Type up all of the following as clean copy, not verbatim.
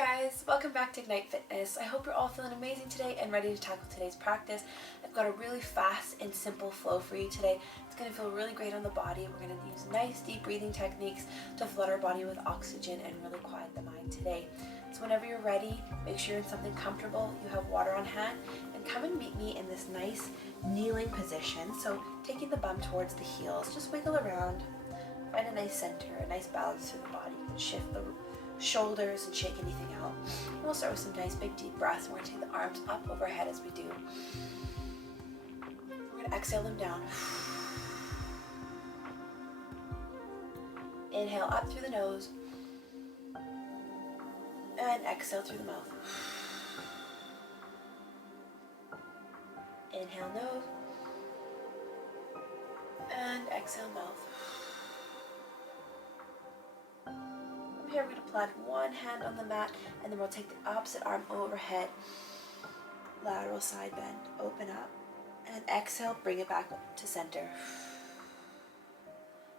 guys, welcome back to Ignite Fitness. I hope you're all feeling amazing today and ready to tackle today's practice. I've got a really fast and simple flow for you today. It's going to feel really great on the body. We're going to use nice deep breathing techniques to flood our body with oxygen and really quiet the mind today. So whenever you're ready, make sure you're in something comfortable, you have water on hand, and come and meet me in this nice kneeling position. So taking the bum towards the heels, just wiggle around, find a nice center, a nice balance through the body. You can shift the shoulders and shake anything out. And we'll start with some nice big deep breaths. We're going to take the arms up overhead as we do. We're going to exhale them down. Inhale up through the nose and exhale through the mouth. Inhale nose and exhale mouth. Here we're going to plant one hand on the mat and then we'll take the opposite arm overhead, lateral side bend, open up and exhale, bring it back to center.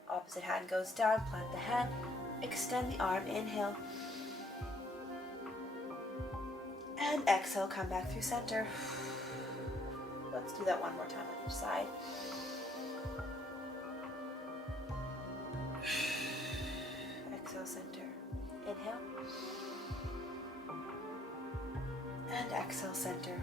Opposite hand goes down, plant the hand, extend the arm, inhale and exhale, come back through center. Let's do that one more time on each side. Exhale, center. Inhale and exhale, center.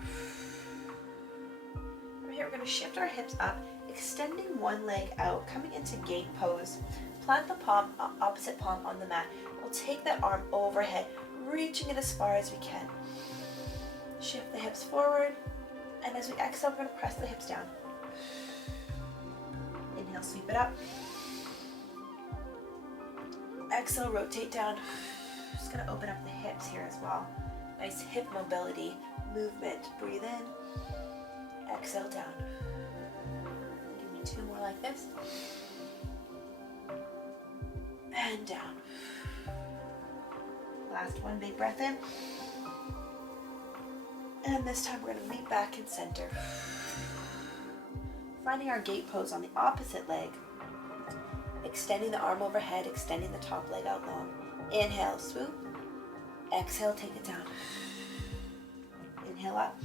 From here we're going to shift our hips up, extending one leg out, coming into gate pose. Plant the palm, opposite palm on the mat. We'll take that arm overhead, reaching it as far as we can. Shift the hips forward, and as we exhale, we're going to press the hips down. Inhale, sweep it up. Exhale, rotate down. Just going to open up the hips here as well. Nice hip mobility, movement. Breathe in, exhale down. Give me two more like this. And down. Last one, big breath in. And this time we're going to leap back in center. Finding our gate pose on the opposite leg. Extending the arm overhead, extending the top leg out long. Inhale, swoop. Exhale, take it down. Inhale up.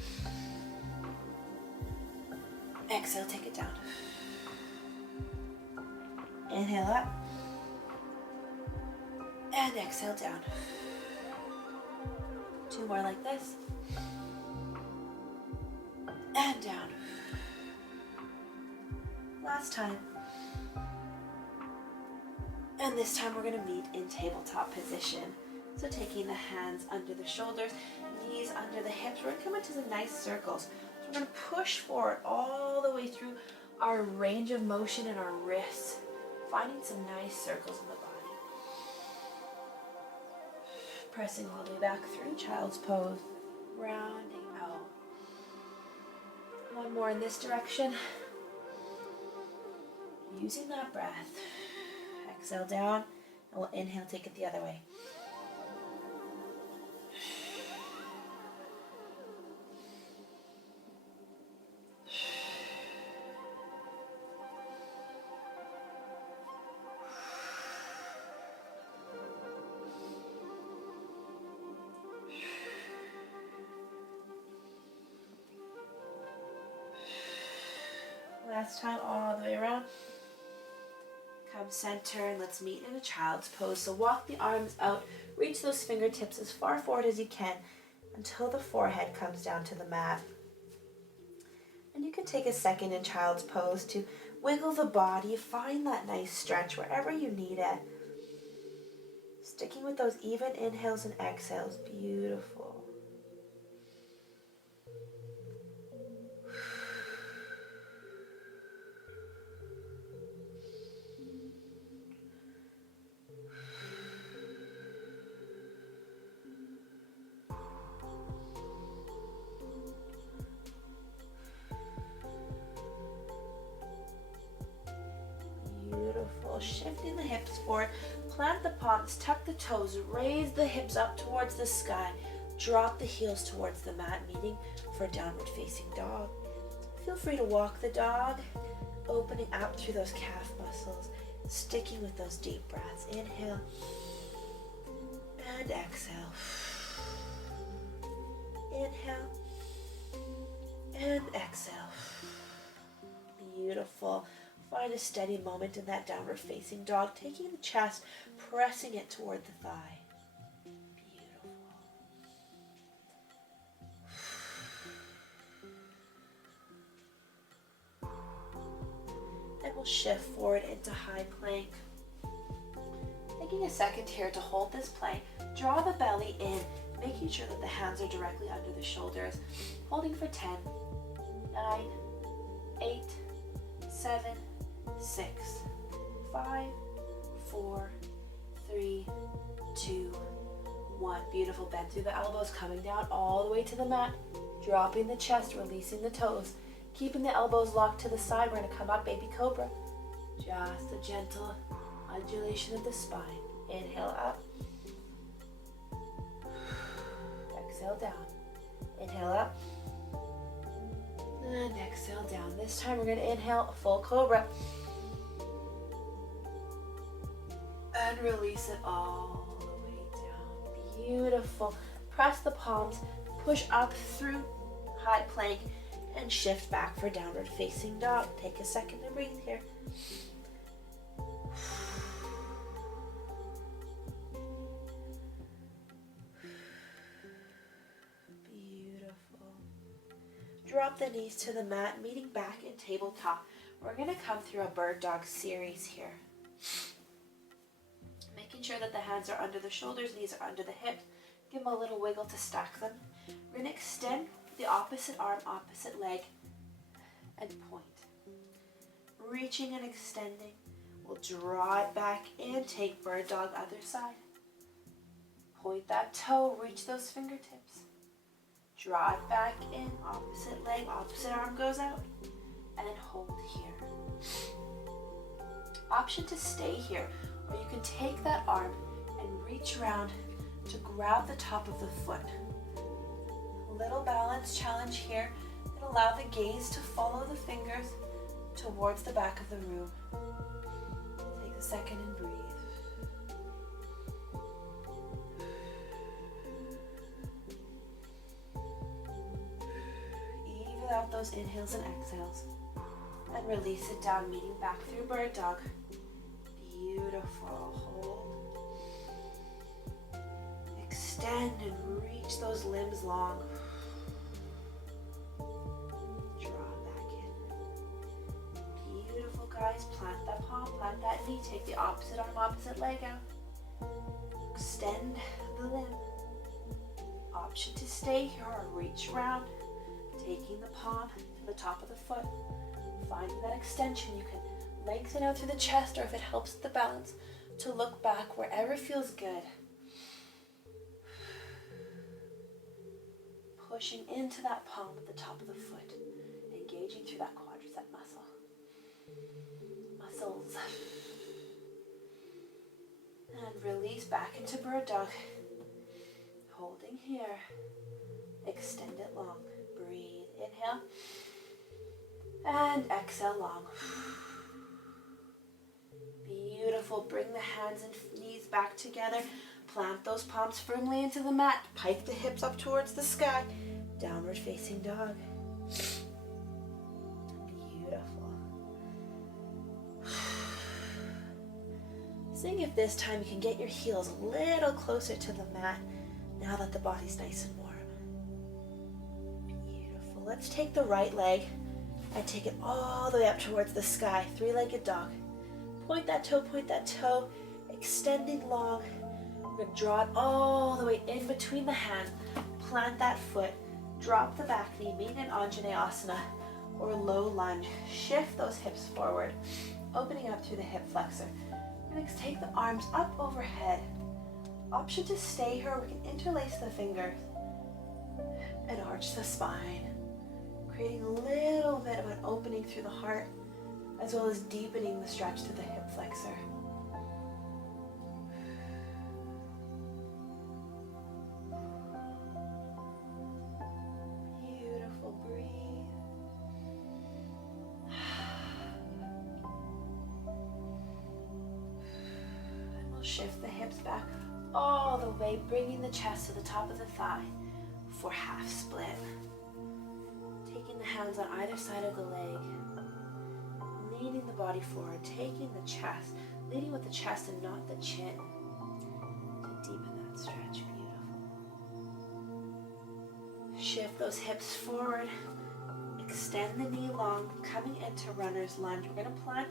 Exhale, take it down. Inhale up. And exhale down. Two more like this. And down. Last time. And this time we're going to meet in tabletop position. So taking the hands under the shoulders, knees under the hips, we're going to come into some nice circles. So we're going to push forward all the way through our range of motion in our wrists, finding some nice circles in the body. Pressing all the way back through child's pose, rounding out. One more in this direction. Using that breath. Exhale down, and we'll inhale, take it the other way. Last time, all the way around. Come center and let's meet in a child's pose. So walk the arms out, reach those fingertips as far forward as you can until the forehead comes down to the mat. And you can take a second in child's pose to wiggle the body, find that nice stretch wherever you need it. Sticking with those even inhales and exhales, beautiful. Beautiful. Shifting the hips forward, plant the palms, tuck the toes, raise the hips up towards the sky, drop the heels towards the mat, meeting for downward facing dog. Feel free to walk the dog, opening up through those calf muscles, sticking with those deep breaths. Inhale and exhale. find a steady moment in that downward facing dog, taking the chest, pressing it toward the thigh. Beautiful. And we'll shift forward into high plank. Taking a second here to hold this plank, draw the belly in, making sure that the hands are directly under the shoulders, holding for 10, 9, 8, 7, 6, 5, 4, 3, 2, 1. Beautiful. Bend through the elbows, coming down all the way to the mat, dropping the chest, releasing the toes, keeping the elbows locked to the side. We're going to come up, baby cobra. Just a gentle undulation of the spine. Inhale up. Exhale down. Inhale up. And exhale down. This time we're going to inhale a full cobra. And release it all the way down. Beautiful. Press the palms, push up through high plank, and shift back for downward facing dog. Take a second to breathe here. Beautiful. Drop the knees to the mat, meeting back in tabletop. We're going to come through a bird dog series here. Making sure that the hands are under the shoulders, knees are under the hips. Give them a little wiggle to stack them. We're going to extend the opposite arm, opposite leg, and point. Reaching and extending. We'll draw it back in, take bird dog, other side. Point that toe, reach those fingertips. Draw it back in, opposite leg, opposite arm goes out, and hold here. Option to stay here, or you can take that arm and reach around to grab the top of the foot. Little balance challenge here, and allow the gaze to follow the fingers towards the back of the room. Take a second and breathe. Even out those inhales and exhales, and release it down, meeting back through bird dog. Beautiful. Hold. Extend and reach those limbs long. Draw back in. Beautiful, guys. Plant that palm, plant that knee. Take the opposite arm, opposite leg out. Extend the limb. Option to stay here or reach around, taking the palm to the top of the foot. Finding that extension, you can lengthen out through the chest, or if it helps with the balance, to look back wherever feels good. Pushing into that palm at the top of the foot, engaging through that quadricep muscles. And release back into bird dog. Holding here. Extend it long. Breathe. Inhale. And exhale long. Beautiful. Bring the hands and knees back together. Plant those palms firmly into the mat. Pike the hips up towards the sky. Downward facing dog. Beautiful. Seeing if this time you can get your heels a little closer to the mat now that the body's nice and warm. Beautiful. Let's take the right leg and take it all the way up towards the sky. Three-legged dog. Point that toe, extending long. We're going to draw it all the way in between the hands. Plant that foot. Drop the back knee. Meet in Anjaneyasana or low lunge. Shift those hips forward, opening up through the hip flexor. We're going to take the arms up overhead. Option to stay here. We can interlace the fingers and arch the spine, creating a little bit of an opening through the heart, as well as deepening the stretch to the hip flexor. Beautiful. Breathe. And we'll shift the hips back all the way, bringing the chest to the top of the thigh for half split. Taking the hands on either side of the leg. leaning the body forward, taking the chest, leading with the chest and not the chin to deepen that stretch. Beautiful. Shift those hips forward. Extend the knee long, coming into runner's lunge. We're going to plant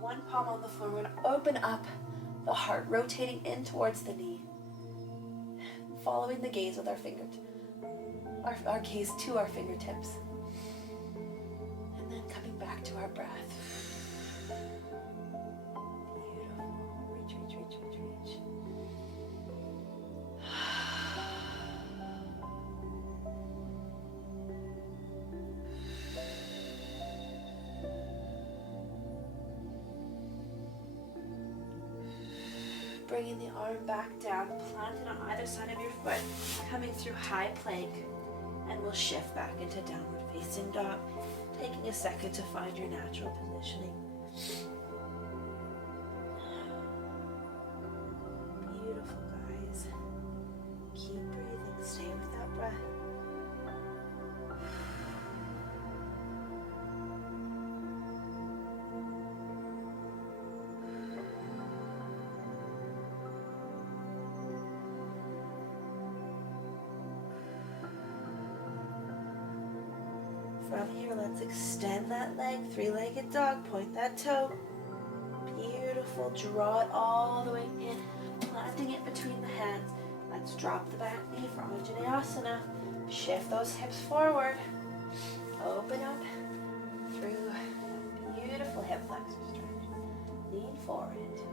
one palm on the floor. We're going to open up the heart, rotating in towards the knee, following the gaze with our fingertips, our gaze to our fingertips, and then coming back to our breath. Beautiful. Reach, reach, reach, reach, reach. Bringing the arm back down, planted on either side of your foot, coming through high plank, and we'll shift back into downward facing dog, taking a second to find your natural positioning. Beautiful, guys. Keep breathing, stay with that breath. From here, let's extend that leg, three-legged dog, point that toe. Beautiful, draw it all the way in, planting it between the hands. Let's drop the back knee for Anjaneyasana. Shift those hips forward. Open up through beautiful hip flexor stretch. Lean forward into it.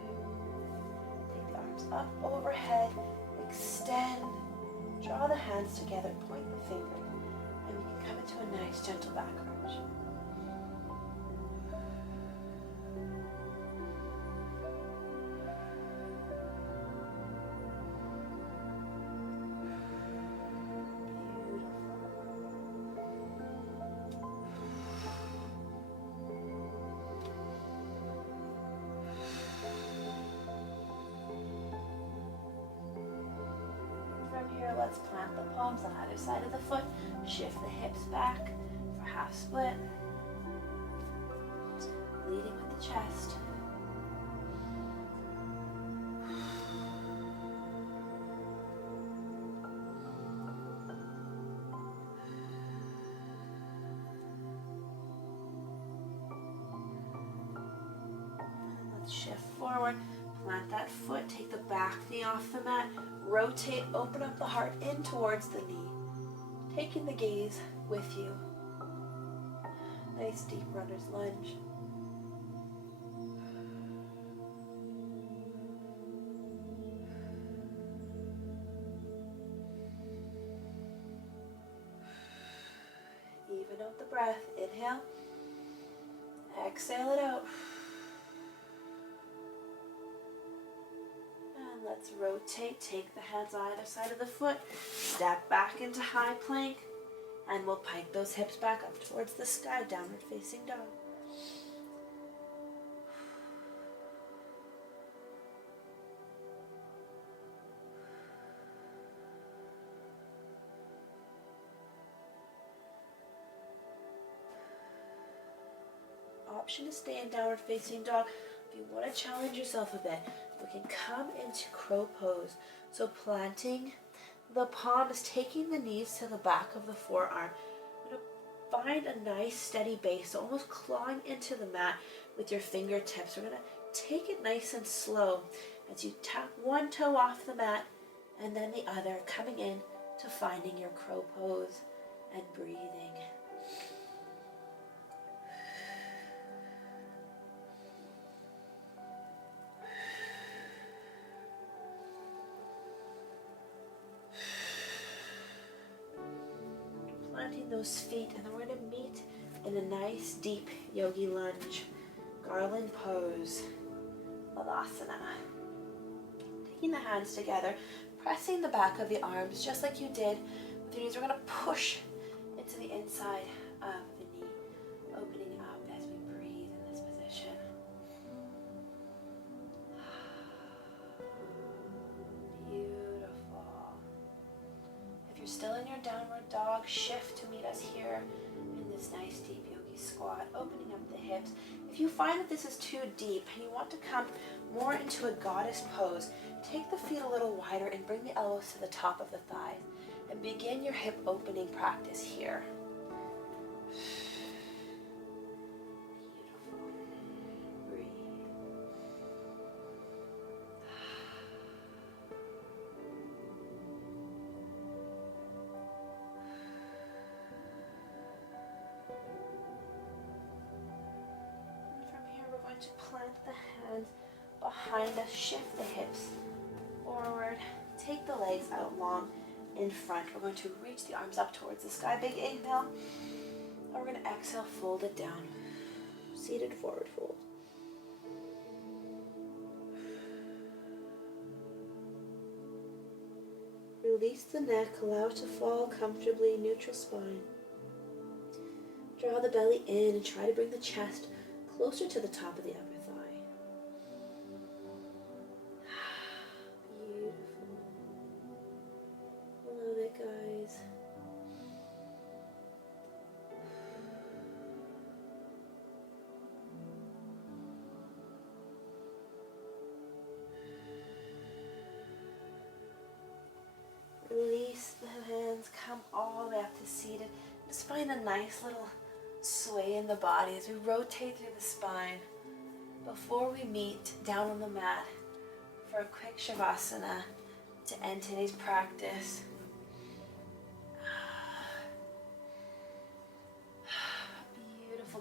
Take the arms up overhead, extend, draw the hands together, point the fingers. And we can come into a nice gentle back crunch. Let's plant the palms on either side of the foot. Shift the hips back for half split. Leading with the chest. And let's shift forward. Plant that foot. Take the back knee off the mat. Rotate, open up the heart in towards the knee, taking the gaze with you. Nice deep runner's lunge. Even out the breath. Inhale. Exhale it out. Let's rotate, take the hands on either side of the foot, step back into high plank, and we'll pike those hips back up towards the sky, downward facing dog. Option to stay in downward facing dog. If you want to challenge yourself a bit, we can come into crow pose. So planting the palms, taking the knees to the back of the forearm. I'm going to find a nice steady base, so almost clawing into the mat with your fingertips. We're going to take it nice and slow as you tap one toe off the mat and then the other, coming in to finding your crow pose and breathing. Planting those feet, and then we're going to meet in a nice deep yogi lunge, garland pose, Balasana. Taking the hands together, pressing the back of the arms just like you did with your knees. We're going to push into the inside of the knee, opening up as we breathe in this position. Beautiful. If you're still in your downward dog, shift to meet us here in this nice deep yogi we squat, opening up the hips. If you find that this is too deep and you want to come more into a goddess pose, take the feet a little wider and bring the elbows to the top of the thighs. And begin your hip opening practice here. Beautiful. Breathe. And from here we're going to plant the hands behind us, shift the hips forward, take the legs out long in front. We're going to reach the arms up towards the sky. Big inhale. And we're going to exhale, fold it down. Seated forward fold. Release the neck. Allow it to fall comfortably. Neutral spine. Draw the belly in and try to bring the chest closer to the top of the upper thigh. Guys. Release the hands, come all the way up to seated. Just find a nice little sway in the body as we rotate through the spine before we meet down on the mat for a quick shavasana to end today's practice.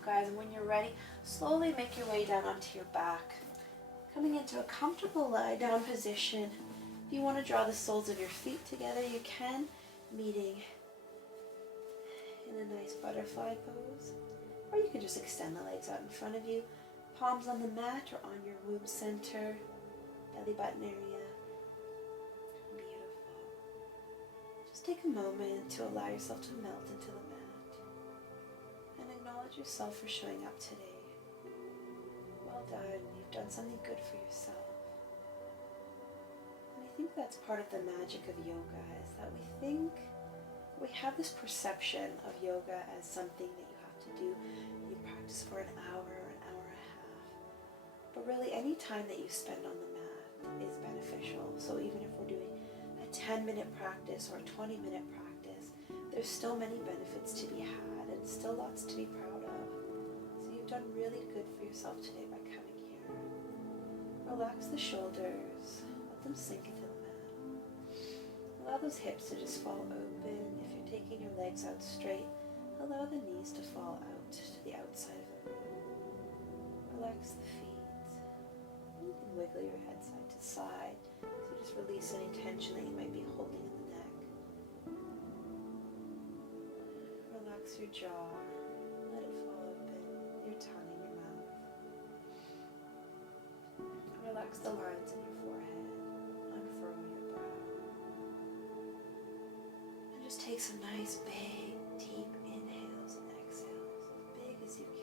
Guys, and when you're ready, slowly make your way down onto your back, coming into a comfortable lie down position. If you want to draw the soles of your feet together, you can, meeting in a nice butterfly pose, or you can just extend the legs out in front of you, palms on the mat or on your womb center, belly button area. Beautiful. Just take a moment to allow yourself to melt into the mat. Acknowledge yourself for showing up today. Well done. You've done something good for yourself. And I think that's part of the magic of yoga, is that we have this perception of yoga as something that you have to do. You practice for an hour or an hour and a half. But really, any time that you spend on the mat is beneficial. So even if we're doing a 10-minute practice or a 20-minute practice, there's still many benefits to be had. Still lots to be proud of. So you've done really good for yourself today by coming here. Relax the shoulders. Let them sink into the mat. Allow those hips to just fall open. If you're taking your legs out straight, allow the knees to fall out to the outside of the room. Relax the feet. You can wiggle your head side to side. So just release any tension that you might be holding in the neck. Relax your jaw, let it fall open, your tongue and your mouth. Relax the lines in your forehead, unfurl your brow. And just take some nice big, deep inhales and exhales, as big as you can.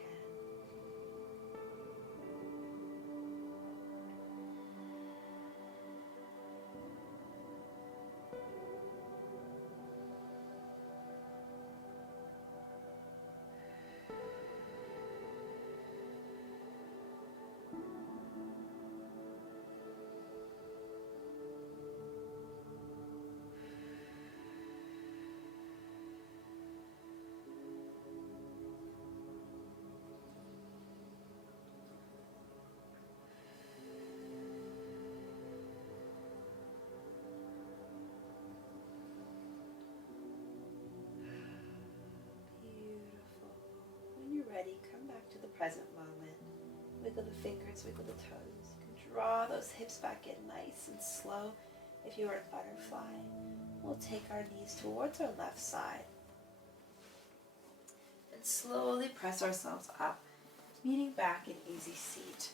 Ready, come back to the present moment. Wiggle the fingers, wiggle the toes. You can draw those hips back in nice and slow. If you are in butterfly, we'll take our knees towards our left side and slowly press ourselves up, meeting back in easy seat.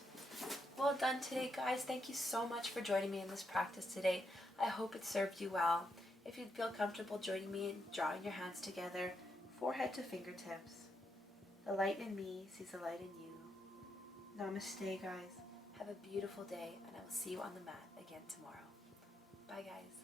Well done today, guys. Thank you so much for joining me in this practice today. I hope it served you well. If you'd feel comfortable joining me in drawing your hands together, forehead to fingertips. The light in me sees the light in you. Namaste, guys. Have a beautiful day, and I will see you on the mat again tomorrow. Bye, guys.